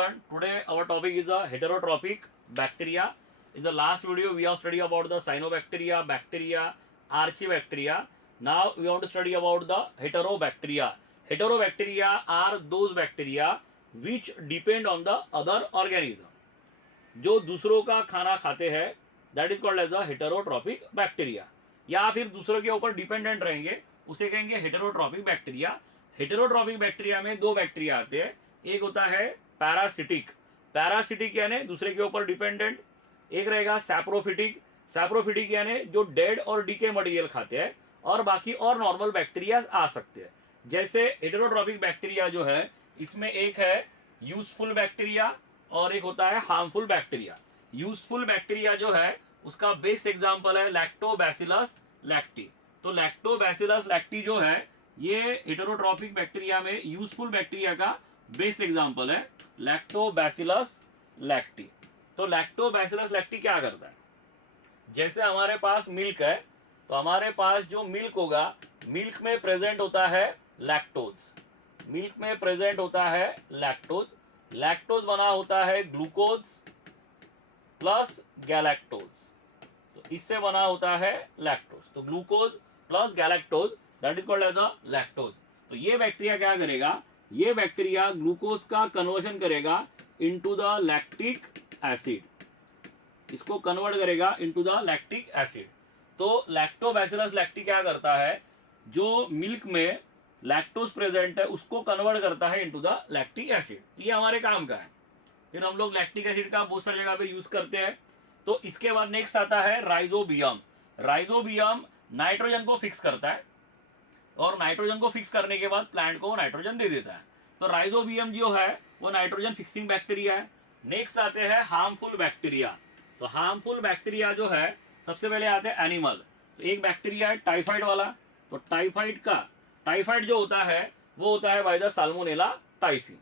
everyone. Today our topic is a heterotrophic bacteria. In the last video we have studied about the cyanobacteria, bacteria, archibacteria. Now we want to study about the heterobacteria. Heterobacteria are those bacteria which depend on the other organism. जो दूसरों का खाना खाते हैं that is called as a heterotrophic bacteria, या फिर दूसरों के ऊपर डिपेंडेंट रहेंगे उसे कहेंगे हेटेरोट्रॉपिक बैक्टीरिया। हेटेरोट्रॉपिक बैक्टीरिया में दो बैक्टीरिया आते हैं, एक होता है पैरासिटिक, पैरासिटिक यानी दूसरे के ऊपर डिपेंडेंट, एक रहेगा सैप्रोफिटिक, सैप्रोफिटिक यानी जो डेड और डीके मटेरियल खाते हैं, और बाकी और नॉर्मल बैक्टीरिया आ सकते हैं। जैसे हेटेरोट्रॉपिक बैक्टीरिया जो है इसमें एक है यूजफुल बैक्टीरिया और एक होता है हार्मफुल बैक्टीरिया। यूजफुल बैक्टीरिया जो है उसका बेस्ट एग्जांपल है लैक्टोबैसिलस लैक्टी। तो लैक्टोबैसिलस लैक्टी जो है ये हेटेरोट्रॉपिक बैक्टीरिया में यूजफुल बैक्टीरिया का बेस्ट एग्जांपल है, लैक्टोबैसिलस लैक्टी। तो लैक्टोबैसिलस लैक्टी क्या करता है, जैसे हमारे पास मिल्क है तो हमारे पास जो मिल्क होगा मिल्क में प्रेजेंट होता है लैक्टोज, मिल्क में प्रेजेंट होता है लैक्टोज, लैक्टोज बना होता है ग्लूकोज प्लस गैलेक्टोज, तो इससे बना होता है लैक्टोज। तो glucose plus galactose that is called as a lactose. तो ये बैक्टीरिया क्या करेगा, ये बैक्टीरिया ग्लूकोज का कन्वर्जन करेगा इनटू द लैक्टिक एसिड, इसको कन्वर्ट करेगा इनटू द लैक्टिक एसिड। तो लैक्टोबैसिलस लैक्टी क्या करता है, जो मिल्क में लैक्टोज प्रेजेंट है उसको कन्वर्ट करता है इनटू द लैक्टिक एसिड। ये हमारे काम का है। फिर हम लोग लैक्टिक एसिड का बहुत सारी जगह पे यूज करते हैं। तो इसके बाद नेक्स्ट आता है राइजोबियम। राइजोबियम नाइट्रोजन को फिक्स करता है और नाइट्रोजन को फिक्स करने के बाद प्लांट को नाइट्रोजन दे देता है। तो राइजोबियम जो है वो नाइट्रोजन फिक्सिंग बैक्टीरिया है। नेक्स्ट आते हैं हार्मफुल बैक्टीरिया। तो हार्मफुल बैक्टीरिया जो है सबसे पहले आते हैं एनिमल। तो एक बैक्टीरिया है टाइफाइड वाला, तो टाइफाइड जो होता है वो होता है बाय द साल्मोनेला टाइफी।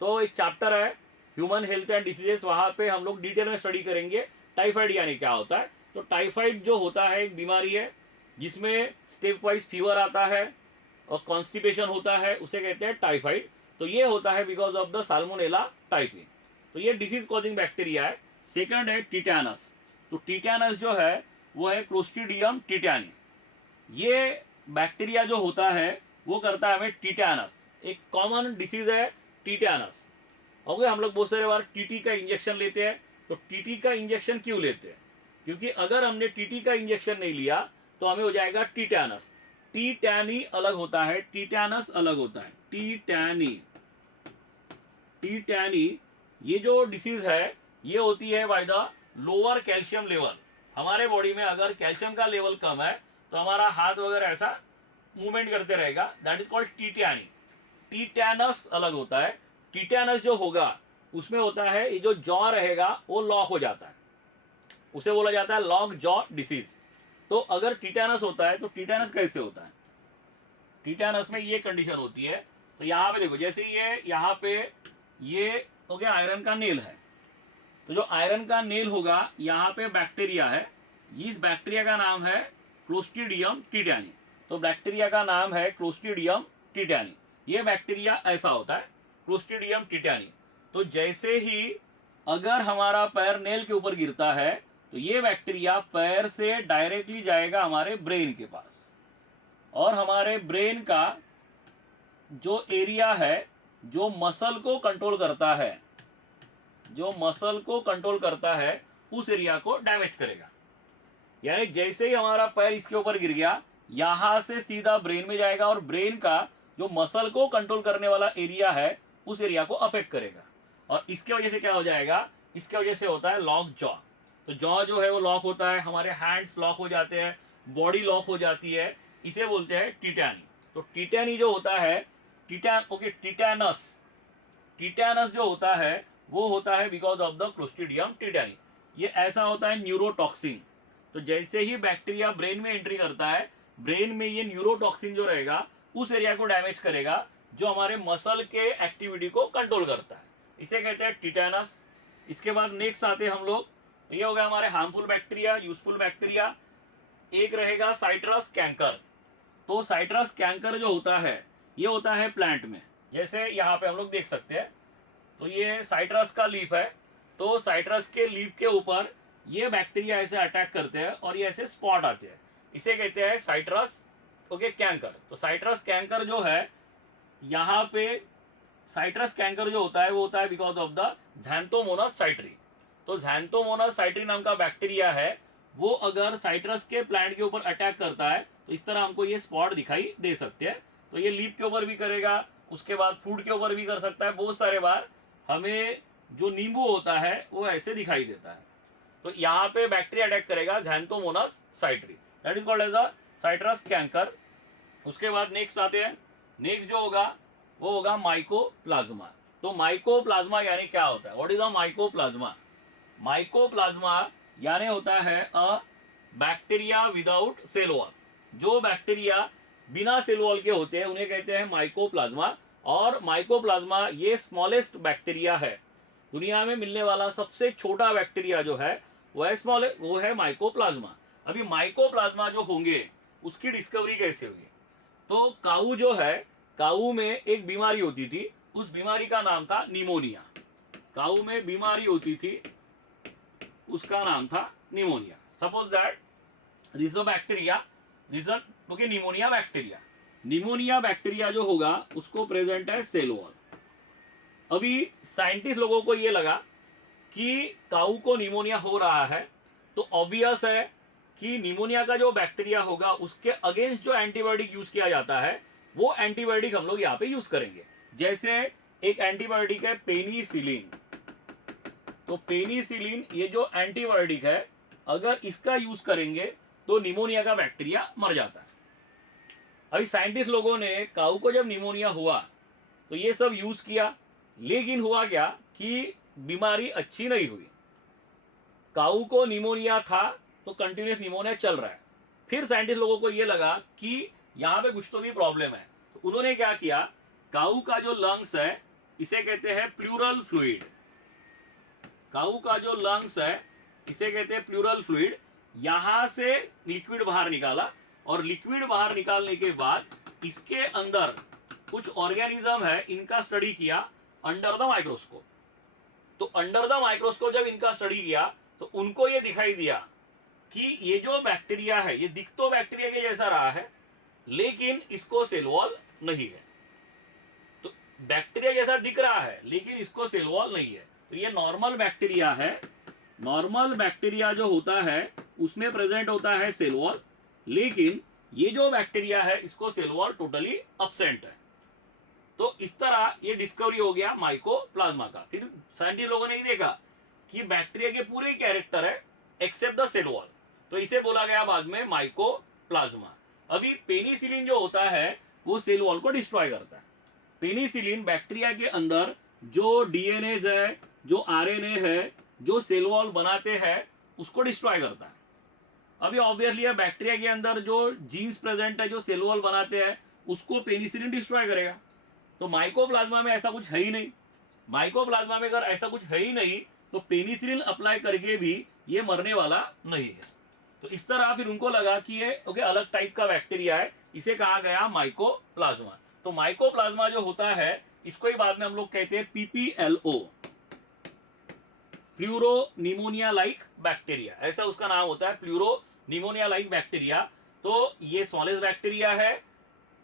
तो एक चैप्टर है ह्यूमन हेल्थ एंड डिसीजेस, वहां पे हम लोग डिटेल में स्टडी करेंगे टाइफाइड यानी क्या होता है। तो टाइफाइड जो होता है एक बीमारी है जिसमें स्टेप वाइज फीवर आता है और कॉन्स्टिपेशन होता है, उसे कहते हैं टाइफाइड। तो ये होता है because of the salmonella typhi. तो ये डिसीज कॉजिंग बैक्टीरिया है। सेकंड है टिटैनस। तो टिटैनस जो है वो है क्लोस्ट्रीडियम टिटैनी। ये बैक्टीरिया जो होता है वो करता है हमें टिटैनस, एक कॉमन डिसीज है टिटैनस। ओके, हम लोग बहुत सारे बार टीटी का इंजेक्शन लेते हैं। तो टीटी का इंजेक्शन क्यों लेते हैं, क्योंकि अगर हमने टीटी का इंजेक्शन नहीं लिया तो हमें हो जाएगा टिटैनस। टिटैनी अलग होता है, टिटैनस अलग होता है। टिटैनी ये जो डिसीज है ये होती है by the lower calcium level. हमारे बॉडी में अगर कैल्शियम का लेवल कम है तो हमारा हाथ वगैरह ऐसा मूवमेंट करते रहेगा, दैट इज कॉल्ड टिटैनी। टिटैनस अलग होता है। टिटैनस जो होगा उसमें होता है ये जो जॉ रहेगा वो लॉक हो जाता है, उसे बोला जाता है लॉक जॉ डिसीज। तो अगर टिटैनस होता है तो टिटैनस कैसे होता है, टिटैनस में ये कंडीशन होती है। तो यहाँ पे देखो, जैसे ये यहाँ पे ये हो गया आयरन का नेल है, तो जो आयरन का नेल होगा यहाँ पे बैक्टीरिया है, इस बैक्टीरिया का नाम है क्लोस्ट्रीडियम टिटैनी। तो बैक्टीरिया का नाम है क्लोस्ट्रीडियम टिटैनी। ये बैक्टीरिया ऐसा होता है क्लोस्ट्रीडियम टिटैनी। तो जैसे ही अगर हमारा पैर नेल के ऊपर गिरता है तो ये बैक्टीरिया पैर से डायरेक्टली जाएगा हमारे ब्रेन के पास, और हमारे ब्रेन का जो एरिया है जो मसल को कंट्रोल करता है, जो मसल को कंट्रोल करता है उस एरिया को डैमेज करेगा। यानी जैसे ही हमारा पैर इसके ऊपर गिर गया यहां से सीधा ब्रेन में जाएगा और ब्रेन का जो मसल को कंट्रोल करने वाला एरिया है उस एरिया को अफेक्ट करेगा, और इसके वजह से क्या हो जाएगा, इसके वजह से होता है लॉक जॉ। तो जॉ जो है वो लॉक होता है, हमारे हैंड्स लॉक हो जाते हैं, बॉडी लॉक हो जाती है, इसे बोलते हैं टिटैनी। तो टिटैनी जो होता है टिटैनस जो होता है वो होता है बिकॉज ऑफ द क्लोस्ट्रीडियम टिटैनी। ये ऐसा होता है न्यूरोटॉक्सिन। तो जैसे ही बैक्टीरिया ब्रेन में एंट्री करता है, ब्रेन में ये न्यूरोटॉक्सिन जो रहेगा उस एरिया को डैमेज करेगा जो हमारे मसल के एक्टिविटी को कंट्रोल करता है, इसे कहते हैं टिटैनस। इसके बाद नेक्स्ट आते हैं हम लोग, ये हो गया हमारे हार्मफुल बैक्टीरिया, यूजफुल बैक्टीरिया। एक रहेगा साइट्रस कैंकर। तो साइट्रस कैंकर जो होता है ये होता है प्लांट में, जैसे यहाँ पे हम लोग देख सकते हैं। तो ये साइट्रस का लीफ है, तो साइट्रस के लीफ के ऊपर ये बैक्टीरिया ऐसे अटैक करते हैं और ये ऐसे स्पॉट आते हैं, इसे कहते हैं साइट्रस ओके कैंकर। तो साइट्रस कैंकर जो है, यहाँ पे साइट्रस कैंकर जो होता है वो होता है बिकॉज ऑफ द ज़ैंथोमोनास साइट्री। तो ज़ैंथोमोनास साइट्री नाम का बैक्टीरिया है, वो अगर साइट्रस के प्लांट के ऊपर अटैक करता है तो इस तरह हमको ये स्पॉट दिखाई दे सकते हैं। तो ये लीफ के ऊपर भी करेगा, उसके बाद फ्रूट के ऊपर भी कर सकता है, बहुत सारे बार हमें जो नींबू होता है वो ऐसे दिखाई देता है। तो यहाँ पे बैक्टीरिया अटैक करेगा xanthomonas citri, that is called as the citrus canker. उसके बाद नेक्स्ट आते हैं, नेक्स्ट जो होगा वो होगा माइकोप्लाज्मा। तो माइकोप्लाज्मा यानी क्या होता है, what is the mycoplasma? Mycoplasma यानी होता है a bacteria without cell wall. जो बैक्टीरिया बिना सेल वॉल के होते हैं उन्हें कहते हैं माइकोप्लाज्मा। और माइकोप्लाज्मा ये स्मॉलेस्ट बैक्टीरिया है, दुनिया में मिलने वाला सबसे छोटा बैक्टीरिया जो है वो है माइकोप्लाज्मा। अभी माइकोप्लाज्मा जो होंगे उसकी डिस्कवरी कैसे हुई? तो काऊ जो है, काऊ में एक बीमारी होती थी, उस बीमारी का नाम था निमोनिया। काऊ में बीमारी होती थी, उसका नाम था pneumonia. Suppose that this the bacteria, this okay pneumonia bacteria. Pneumonia bacteria जो होगा उसको प्रेजेंट है सेल वॉल। अभी साइंटिस्ट लोगों को ये लगा कि काऊ को निमोनिया हो रहा है, तो ऑब्वियस है कि निमोनिया का जो बैक्टीरिया होगा उसके अगेंस्ट जो एंटीबायोटिक यूज किया जाता है वो एंटीबायोटिक हम लोग यहाँ पे यूज करेंगे। जैसे एक एंटीबायोटिक है पेनिसिलिन। तो पेनिसिलिन ये जो एंटीबायोटिक है, अगर इसका यूज करेंगे तो निमोनिया का बैक्टीरिया मर जाता है। अभी साइंटिस्ट लोगों ने काऊ को जब निमोनिया हुआ तो ये सब यूज किया, लेकिन हुआ क्या कि बीमारी अच्छी नहीं हुई। काऊ को निमोनिया था तो कंटिन्यूस निमोनिया चल रहा है। फिर साइंटिस्ट लोगों को ये लगा कि यहाँ पे कुछ तो भी प्रॉब्लम है, तो उन्होंने क्या किया, काऊ का जो लंग्स है इसे कहते हैं प्लूरल फ्लूइड। काऊ का जो लंग्स है इसे कहते हैं प्लूरल फ्लूइड। यहां से लिक्विड बाहर निकाला और लिक्विड बाहर निकालने के बाद इसके अंदर कुछ ऑर्गेनिज्म है, इनका स्टडी किया अंडर द माइक्रोस्कोप। तो अंडर द माइक्रोस्कोप जब इनका स्टडी किया तो उनको ये दिखाई दिया कि ये जो बैक्टीरिया है ये दिख तो बैक्टीरिया के जैसा रहा है, लेकिन इसको सेल वॉल नहीं है। तो बैक्टीरिया जैसा दिख रहा है लेकिन इसको सेल वॉल नहीं है। तो ये नॉर्मल बैक्टीरिया है। नॉर्मल बैक्टीरिया जो होता है उसमें प्रेजेंट होता है सेल वॉल, लेकिन ये जो बैक्टीरिया है इसको सेल वॉल टोटली अब्सेंट है। तो इस तरह ये डिस्कवरी हो गया माइकोप्लाज्मा का। फिर साइंटिस्ट लोगों ने देखा कि बैक्टीरिया के पूरे कैरेक्टर है एक्सेप्ट द सेल वॉल, तो इसे बोला गया बाद में माइकोप्लाज्मा। अभी पेनिसिलिन जो होता है वो सेल वॉल को डिस्ट्रॉय करता है। पेनिसिलिन बैक्टीरिया के अंदर जो डीएनए है, जो आरएनए है, जो सेल वॉल बनाते हैं उसको डिस्ट्रॉय करता है। अभी ऑब्वियसली बैक्टीरिया के अंदर जो जीन्स प्रेजेंट है, जो सेल वॉल बनाते हैं, उसको पेनिसिलिन डिस्ट्रॉय करेगा। तो माइकोप्लाज्मा में ऐसा कुछ है ही नहीं। माइकोप्लाज्मा में अगर ऐसा कुछ है ही नहीं तो पेनिसिलिन अप्लाई करके भी ये मरने वाला नहीं है। तो इस तरह फिर उनको लगा कि ये ओके अलग टाइप का बैक्टीरिया है, इसे कहा गया माइकोप्लाज्मा। तो माइकोप्लाज्मा जो होता है इसको ही बाद में हम लोग कहते हैं PPLO, pleuro pneumonia like bacteria, ऐसा उसका नाम होता है, प्लूरो निमोनिया लाइक बैक्टीरिया। तो ये स्मॉलेस्ट बैक्टीरिया है,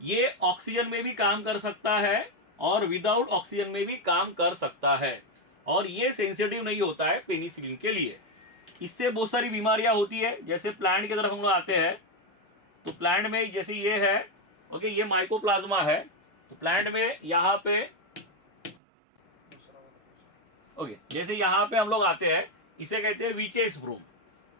ये ऑक्सीजन में भी काम कर सकता है और विदाउट ऑक्सीजन में भी काम कर सकता है, और ये सेंसिटिव नहीं होता है पेनिसिलिन के लिए। इससे बहुत सारी बीमारियां होती है। जैसे प्लांट की तरफ हम लोग आते हैं तो प्लांट में जैसे ये है ओके, ये माइकोप्लाज्मा है। तो प्लांट में यहाँ पे ओके जैसे यहाँ पे हम लोग आते हैं, इसे कहते हैं विचेस ब्रूम।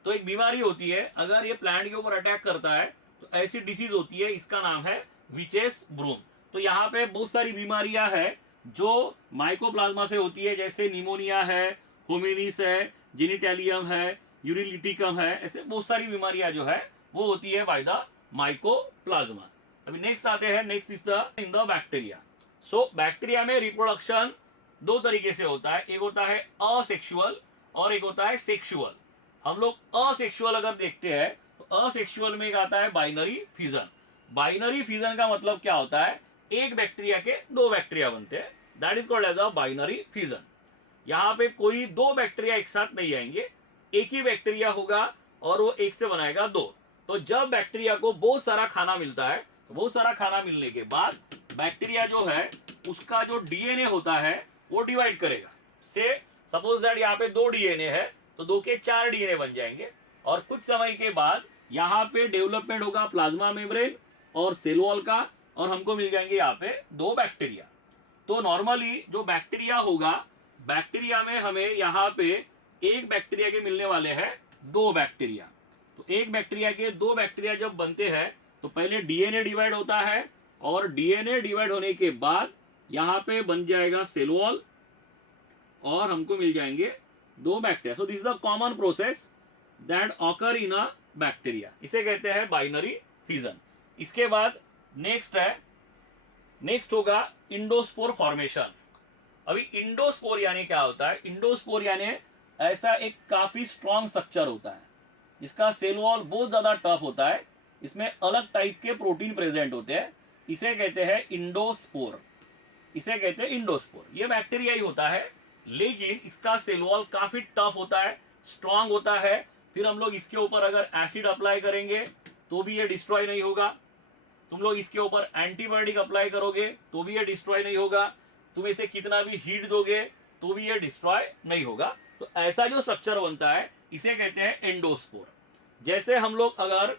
तो एक बीमारी होती है, अगर ये प्लांट के ऊपर अटैक करता है तो ऐसी डिसीज होती है, इसका नाम है विचेस ब्रूम। तो यहाँ पे बहुत सारी बीमारियां हैं जो माइकोप्लाज्मा से होती है, जैसे निमोनिया है, होमिनिस है, जेनिटेलियम है, यूरिलिटिकम है, ऐसे बहुत सारी बीमारियां जो है वो होती है बाय द माइकोप्लाज्मा। अभी नेक्स्ट आते हैं, next is the in the bacteria. So bacteria में रिप्रोडक्शन दो तरीके से होता है, एक होता है असेक्सुअल और एक होता है सेक्सुअल। हम लोग असेक्सुअल अगर देखते हैं तो असेक्सुअल में एक आता है बाइनरी फिजन। बाइनरी फिजन का मतलब क्या होता है, एक बैक्टीरिया के दो बैक्टीरिया बनते हैं, that is called as a binary fission. यहाँ पे कोई दो बैक्टीरिया एक साथ नहीं आएंगे, एक ही बैक्टीरिया होगा और वो एक से बनाएगा दो। तो जब बैक्टीरिया को बहुत सारा खाना मिलता है, तो बहुत सारा खाना मिलने के बाद बैक्टीरिया जो है उसका जो डीएनए होता है वो डिवाइड करेगा। से सपोज दैट यहाँ पे 2 डीएनए है तो 2 के 4 डीएनए बन जाएंगे, और कुछ समय के बाद यहाँ पे डेवलपमेंट होगा प्लाज्मा मेम्ब्रेन और सेल वॉल का, और हमको मिल जाएंगे यहाँ पे 2 बैक्टीरिया। तो नॉर्मली जो बैक्टीरिया होगा, बैक्टीरिया में हमें यहाँ पे एक बैक्टीरिया के मिलने वाले हैं 2 बैक्टीरिया। तो एक बैक्टीरिया के 2 बैक्टीरिया जब बनते हैं तो पहले डीएनए डिवाइड होता है, और डीएनए डिवाइड होने के बाद यहाँ पे बन जाएगा सेल वॉल और हमको मिल जाएंगे 2 bacteria. So this is the common process that occur in a bacteria, इसे कहते हैं बाइनरी फिजन। इसके बाद नेक्स्ट होगा इंडोस्पोर फॉर्मेशन। अभी इंडोस्पोर यानी क्या होता है? इंडोस्पोर यानी ऐसा एक काफी स्ट्रॉन्ग स्ट्रक्चर होता है जिसका सेल वॉल बहुत ज्यादा टफ होता है, इसमें अलग टाइप के प्रोटीन प्रेजेंट होते हैं, इसे कहते हैं इंडोस्पोर, इसे कहते हैं इंडोस्पोर। ये बैक्टीरिया ही होता है, लेकिन इसका सेल वॉल काफी टफ होता है, स्ट्रॉन्ग होता है। फिर हम लोग इसके ऊपर अगर एसिड अप्लाई करेंगे तो भी ये डिस्ट्रॉय नहीं होगा, तुम लोग इसके ऊपर एंटीबायोटिक अप्लाई करोगे तो भी ये डिस्ट्रॉय नहीं होगा, तुम इसे कितना भी हीट दोगे तो भी ये डिस्ट्रॉय नहीं होगा। तो ऐसा जो स्ट्रक्चर बनता है इसे कहते हैं एंडोस्पोर। जैसे हम लोग अगर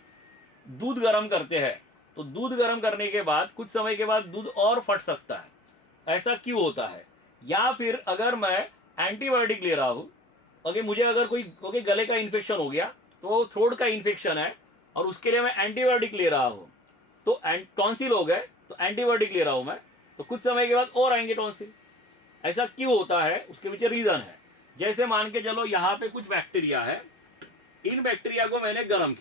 दूध गर्म करते हैं तो दूध गर्म करने के बाद कुछ समय के बाद दूध और फट सकता है, ऐसा क्यों होता है? या फिर अगर मैं एंटीबायोटिक ले रहा हूं, मुझे अगर कोई गले का इन्फेक्शन हो गया, तो थ्रोट का इन्फेक्शन है और उसके लिए मैं एंटीबायोटिक ले रहा हूं, तो टॉन्सिल हो गए तो एंटीबायोटिक ले रहा हूं मैं, तो कुछ समय के बाद और आएंगे टॉन्सिल। ऐसा क्यों होता है? उसके पीछे रीजन है। जैसे मान के चलो यहाँ पे कुछ बैक्टीरिया है, इन बैक्टीरिया को मैंने गर्म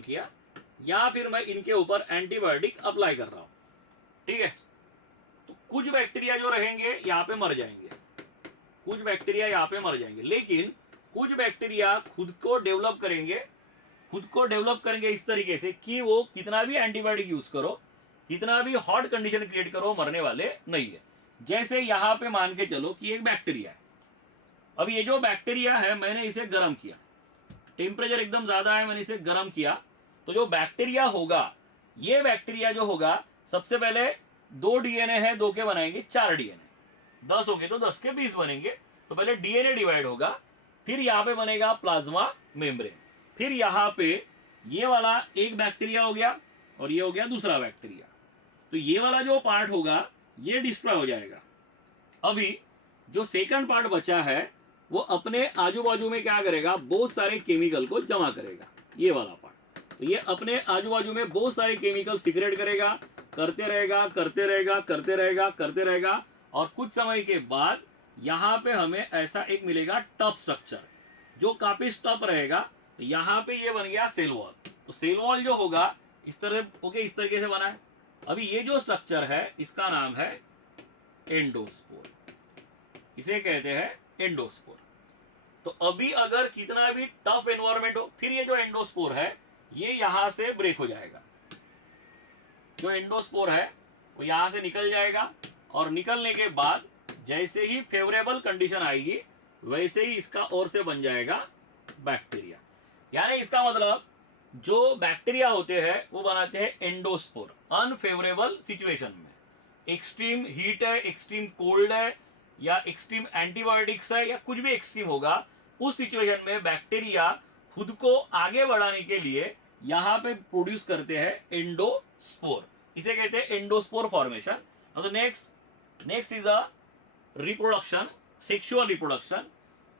किया, या फिर मैं इनके ऊपर एंटीबायोटिक अप्लाई कर रहा हूं, ठीक है? तो कुछ बैक्टीरिया जो रहेंगे यहाँ पे मर जाएंगे, लेकिन कुछ बैक्टीरिया खुद को डेवलप करेंगे इस तरीके से कि वो कितना भी एंटीबायोटिक यूज करो, कितना भी हॉट कंडीशन क्रिएट करो, मरने वाले नहीं है। जैसे यहाँ पे मान के चलो कि एक बैक्टीरिया है, अब ये जो बैक्टीरिया है मैंने इसे गर्म किया, टेम्परेचर एकदम ज्यादा है, मैंने इसे गर्म किया, तो जो बैक्टीरिया होगा, ये बैक्टीरिया जो होगा, सबसे पहले 2 डीएनए है, 2 के बनाएंगे 4 डीएनए, 10 हो गए तो 10 के 20 बनेंगे। तो पहले डीएनए डिवाइड होगा, फिर यहाँ पे बनेगा प्लाज्मा मेम्ब्रेन, फिर यहाँ पे ये वाला एक बैक्टीरिया हो गया और ये हो गया दूसरा बैक्टीरिया। तो ये वाला जो पार्ट होगा ये डिस्ट्रॉय हो जाएगा। अभी जो सेकंड पार्ट बचा है वो अपने आजू बाजू में क्या करेगा? बहुत सारे केमिकल को जमा करेगा, ये वाला पार्ट। तो ये अपने आजू बाजू में बहुत सारे केमिकल सीक्रेट करेगा, करते रहेगा, और कुछ समय के बाद यहाँ पे हमें ऐसा एक मिलेगा टफ स्ट्रक्चर जो काफी टफ रहेगा। तो यहाँ पे ये बन गया सेल वॉल। तो सेल वॉल जो होगा इस तरीके से बना है। अभी ये जो स्ट्रक्चर है इसका नाम है एंडोस्पोर, इसे कहते हैं एंडोस्पोर। तो अभी अगर कितना भी टफ एनवायरनमेंट हो, फिर ये जो एंडोस्पोर है ये यहां से ब्रेक हो जाएगा, जो एंडोस्पोर है वो यहां से निकल जाएगा, और निकलने के बाद जैसे ही फेवरेबल कंडीशन आएगी वैसे ही इसका और से बन जाएगा बैक्टीरिया। यानी इसका मतलब जो बैक्टीरिया होते हैं वो बनाते हैं एंडोस्पोर अनफेवरेबल सिचुएशन में, एक्सट्रीम हीट है, एक्सट्रीम कोल्ड है, या एक्सट्रीम एंटीबायोटिक्स है, या कुछ भी एक्सट्रीम होगा, उस सिचुएशन में बैक्टीरिया खुद को आगे बढ़ाने के लिए यहाँ पे प्रोड्यूस करते हैं एंडोस्पोर, इसे कहते हैं एंडोस्पोर फॉर्मेशन। तो next is a reproduction, sexual reproduction,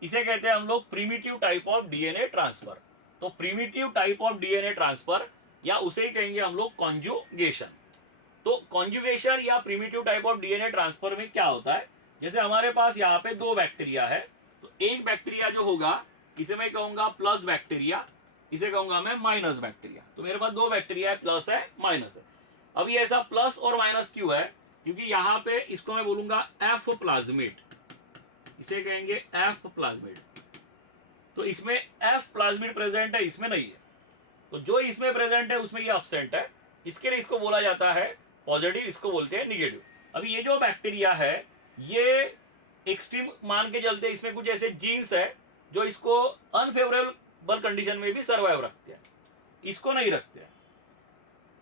इसे कहते हैं हम लोग primitive type of DNA transfer. तो primitive type of DNA transfer, या उसे ही कहेंगे हम लोग कॉन्जुगेशन। तो कॉन्जुगेशन या primitive type of DNA transfer में क्या होता है? जैसे हमारे पास यहाँ पे 2 बैक्टीरिया है, तो एक बैक्टीरिया जो होगा इसे मैं कहूंगा प्लस बैक्टीरिया, इसे कहूंगा मैं माइनस बैक्टीरिया। तो मेरे पास 2 बैक्टीरिया है, प्लस है माइनस है। अब ये ऐसा प्लस और माइनस क्यों है? क्योंकि यहाँ पे इसको मैं बोलूंगा एफ प्लाज्मिड, इसे कहेंगे एफ प्लाज्मिड। तो इसमें एफ प्लाज्मिड प्रेजेंट है, इसमें नहीं है, तो जो इसमें प्रेजेंट है उसमें ये एब्सेंट है, इसके लिए इसको बोला जाता है पॉजिटिव, इसको बोलते हैं निगेटिव। अभी ये जो बैक्टीरिया है ये एक्सट्रीम मान के चलते इसमें कुछ ऐसे जीन्स है जो इसको अनफेवरेबल कंडीशन में भी सर्वाइव रखते हैं, इसको नहीं रखते हैं।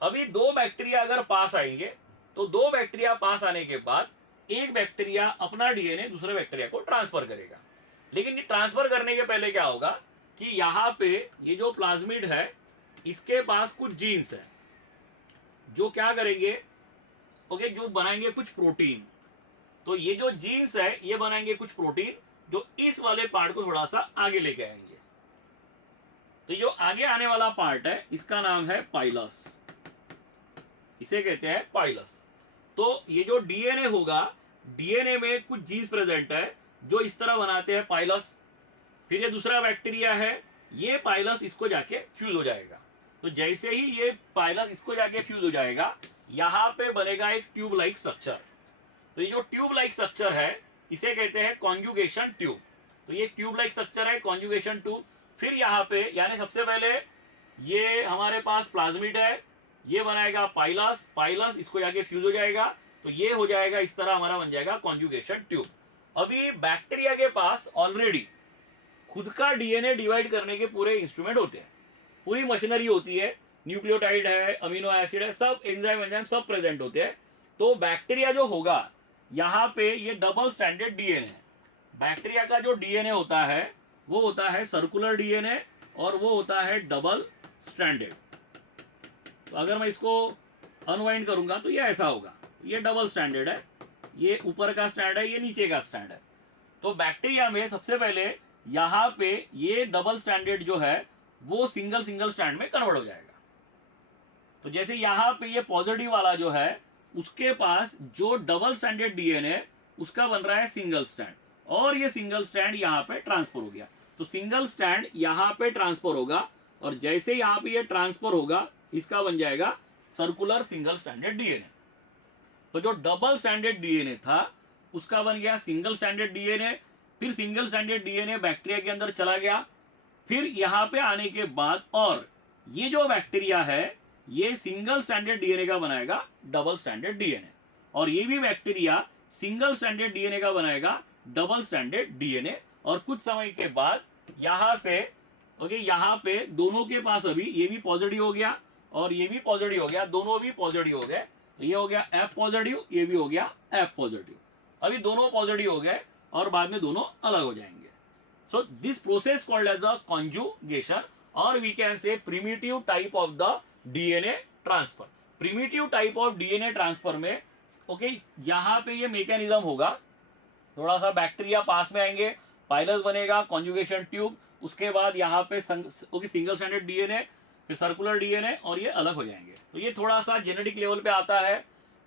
अभी दो बैक्टीरिया अगर पास आएंगे तो दो बैक्टीरिया पास आने के बाद एक बैक्टीरिया अपना डीएनए दूसरे बैक्टीरिया को ट्रांसफर करेगा। लेकिन ट्रांसफर करने के पहले क्या होगा कि यहाँ पे ये जो प्लाज्मिड है इसके पास कुछ जीन्स है जो क्या करेंगे, ओके, जो बनाएंगे कुछ प्रोटीन। तो ये जो जीन्स है ये बनाएंगे कुछ प्रोटीन जो इस वाले पार्ट को थोड़ा सा आगे लेके आएंगे। तो जो आगे आने वाला पार्ट है इसका नाम है पाइलस, इसे कहते हैं पाइलस। तो ये जो डीएनए होगा, डीएनए में कुछ जीन्स प्रेजेंट है जो इस तरह बनाते हैं पाइलस। फिर ये दूसरा बैक्टीरिया है, ये पाइलस इसको जाके फ्यूज हो जाएगा। तो जैसे ही ये पाइलस इसको जाके फ्यूज हो जाएगा, यहाँ पे बनेगा एक ट्यूब लाइक स्ट्रक्चर। तो ये जो ट्यूब लाइक स्ट्रक्चर है इसे कहते हैं कॉन्जुगेशन ट्यूब। तो ये ट्यूब लाइक स्ट्रक्चर है कॉन्जुगेशन ट्यूब। फिर यहाँ पे यानी सबसे पहले ये हमारे पास प्लाज्मिड है, ये बनाएगा पाइलस, पाइलस इसको जाके फ्यूज हो जाएगा। तो ये हो जाएगा इस तरह हमारा बन जाएगा कॉन्जुगेशन ट्यूब। अभी बैक्टीरिया के पास ऑलरेडी खुद का डीएनए डिवाइड करने के पूरे इंस्ट्रूमेंट होते हैं, पूरी मशीनरी होती है, न्यूक्लियोटाइड है, अमीनो एसिड है, सब एंजाइम सब प्रेजेंट होते हैं। तो बैक्टीरिया जो होगा यहाँ पे ये डबल स्टैंडर्ड डीएनए है। बैक्टीरिया का जो डीएनए होता है वो होता है सर्कुलर डीएनए और वो होता है डबल स्टैंडर्ड। तो अगर मैं इसको अनवाइंड करूंगा तो ये ऐसा होगा, ये डबल स्टैंडर्ड है, ये ऊपर का स्टैंड है, ये नीचे का स्टैंड है। तो बैक्टीरिया में सबसे पहले यहाँ पे ये डबल स्टैंडर्ड जो है वो सिंगल स्टैंड में कन्वर्ट हो जाएगा। तो जैसे यहाँ पे ये पॉजिटिव वाला जो है उसके पास जो डबल स्टैंडर्ड डीएनए उसका बन रहा है सिंगल स्टैंड, और ये सिंगल स्टैंड यहाँ पे ट्रांसफर हो गया। तो सिंगल स्टैंड यहाँ पे ट्रांसफर होगा और जैसे यहाँ पे ये ट्रांसफर होगा इसका बन जाएगा सर्कुलर सिंगल स्टैंडर्ड डीएनए। तो जो डबल स्टैंडर्ड डीएनए था उसका बन गया सिंगल स्टैंडर्ड डीएनए। फिर सिंगल स्टैंडर्ड डीएनए बैक्टीरिया के अंदर चला गया। फिर यहाँ पे आने के बाद और ये जो बैक्टीरिया है ये सिंगल स्टैंडर्ड डीएनए का बनाएगा डबल स्टैंडर्ड डीएनए, और ये भी बैक्टीरिया सिंगल स्टैंडर्ड डीएनए का बनाएगा डबल स्टैंडर्ड डीएनए। और कुछ समय के बाद यहाँ से ओके, यहाँ पे दोनों के पास अभी ये भी पॉजिटिव हो गया और ये भी पॉजिटिव हो गया, दोनों भी पॉजिटिव हो गए। तो ये हो गया एफ पॉजिटिव, ये भी हो गया एफ पॉजिटिव। अभी दोनों पॉजिटिव हो गए और बाद में दोनों अलग हो जाएंगे। So this process called as a conjugation, और we can say primitive type of the DNA transfer. Primitive type of DNA transfer में ओके, यहाँ पे ये मैकेनिज्म होगा, थोड़ा सा बैक्टीरिया पास में आएंगे, पाइलस बनेगा, कॉन्जुगेशन ट्यूब, उसके बाद यहाँ पे ओके सिंगल स्टैंडर्ड डीएनए, फिर सर्कुलर डीएनए, और ये अलग हो जाएंगे। तो ये थोड़ा सा जेनेटिक लेवल पे आता है।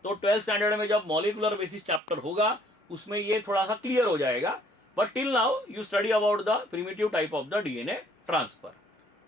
तो 12th स्टैंडर्ड में जब मॉलिकुलर बेसिस चैप्टर होगा उसमें ये थोड़ा सा क्लियर हो जाएगा। But till now you study about the primitive type of the DNA transfer.